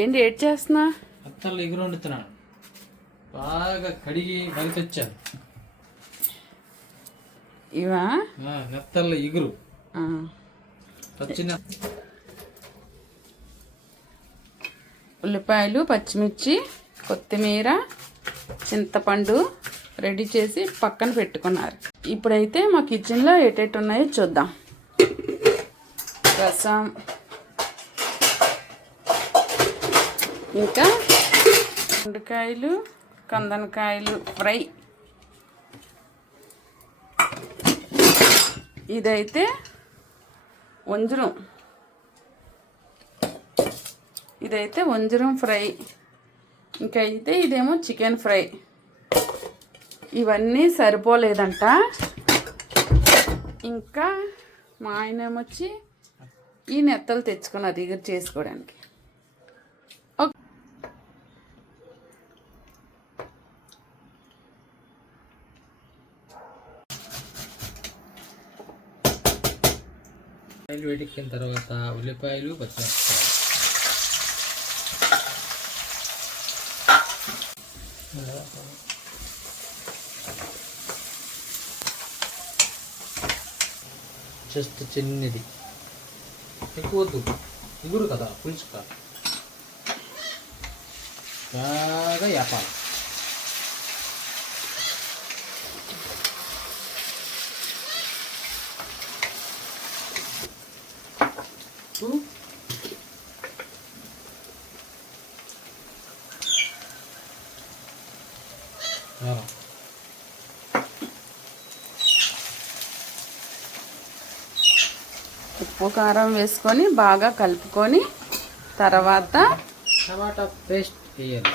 ఏంటి ఏడ్ చేస్తున్నా? నెత్తళ్ళు ఎగురు వండుతున్నాను. బాగా కడిగి బలి తెచ్చాను. ఇవా నెత్తళ్ళ ఎగురు వచ్చిన ఉల్లిపాయలు, పచ్చిమిర్చి, కొత్తిమీర, చింతపండు రెడీ చేసి పక్కన పెట్టుకున్నారు. ఇప్పుడైతే మా కిచెన్లో ఏటేటి ఉన్నాయో చూద్దాం. రసం, ఇంకా వంకాయలు, కందనకాయలు ఫ్రై. ఇదైతే వంజరం ఫ్రై. ఇంకా అయితే ఇదేమో చికెన్ ఫ్రై. ఇవన్నీ సరిపోలేదంట. ఇంకా మా ఆయన ఏమొచ్చి ఈ నెత్తలు తెచ్చుకున్నారు ఎగురు చేసుకోవడానికి. ఆయిల్ వేడెక్కిన తర్వాత ఉల్లిపాయలు, పచ్చిమిరపకాయలు జస్ట్ చిన్నది, ఎక్కువ వద్దు, ఇగురు కదా పులుసు కాదు, బాగా వేపాలి. ఉప్పు కారం వేసుకొని బాగా కలుపుకొని తర్వాత టమాటా పేస్ట్ వేయాలి.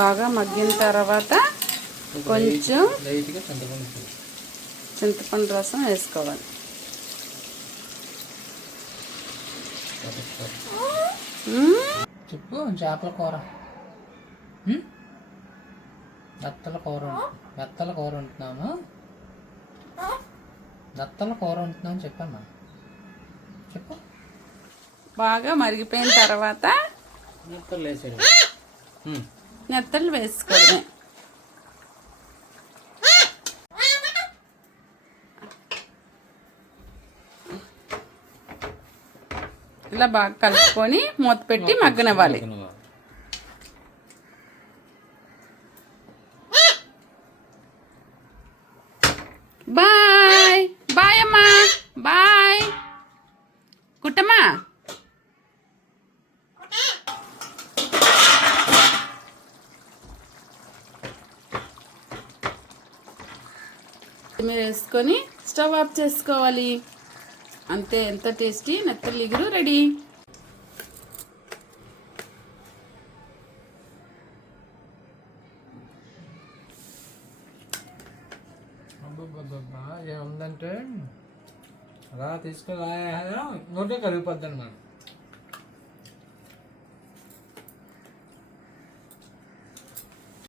బాగా మగ్గిన తర్వాత కొంచెం లైట్గా చింతపండు రసం వేసుకోవాలి. చెప్పు. చేపల కూర, నత్తల కూర వండుతున్నాము. నత్తల కూర వండుతున్నాము చెప్పమ్మా, చెప్పు. బాగా మరిగిపోయిన తర్వాత నెత్తలు వేసేది, నెత్తలు వేసుకోవడమే. ఇలా బాగా కలుపుకొని మూత పెట్టి మగ్గనివ్వాలి. బాయ్ బాయ్ అమ్మా, బాయ్ కుట్టమ్మా. మీరు వేసుకొని స్టవ్ ఆఫ్ చేసుకోవాలి. అంతే, ఎంత టేస్టీ నెత్తళ్ళ ఎగురు రెడీ. ఏముందంటే అలా తీసుకుని నోటే కరిగిపోద్ది అన్నమాట.